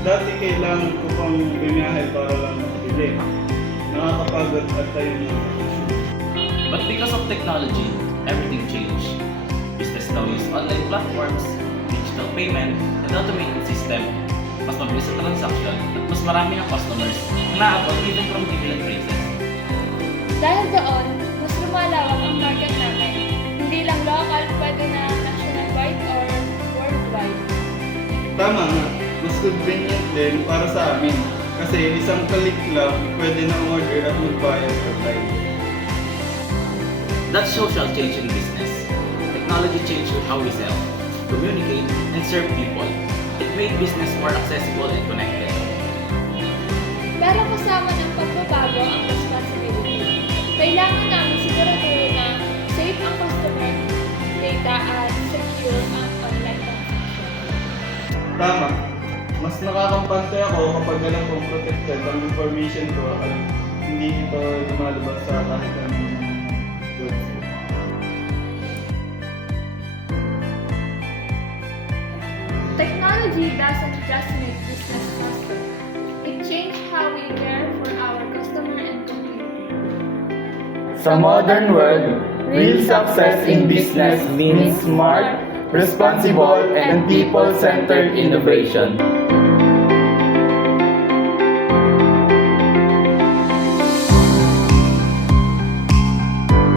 Dati kailangan ko pang bumiyahe para lang makabili. Nakakapagod at tayo na. But because of technology, everything changed. Business now use online platforms, digital payment, and automated system. Mas mabilis ang transaction at mas marami ang customers na naabot even from different places. Dahil doon, mas lumalawak ang market natin. Hindi lang local, pwede na nationwide or worldwide. Tama nga, mas convenient din para sa amin. Kasi isang click lang, pwede na order at magbayad online. That's social change in business. Technology changed how we sell, communicate, and serve people. It made business more accessible and connected. Pero kasama ng pagbabago ang responsibility. Kailangan namin siguraduhin na safe ang customer data at secure ang online transaction. Tama, mas nakakampante ako kapag alam kong protected ang information ko at hindi ito lumalabas sa kahit anong goods. Technology doesn't just make business faster. It changed how we care for our customer and community. Sa modern world, real success in business means smart, responsible, and people-centered innovation.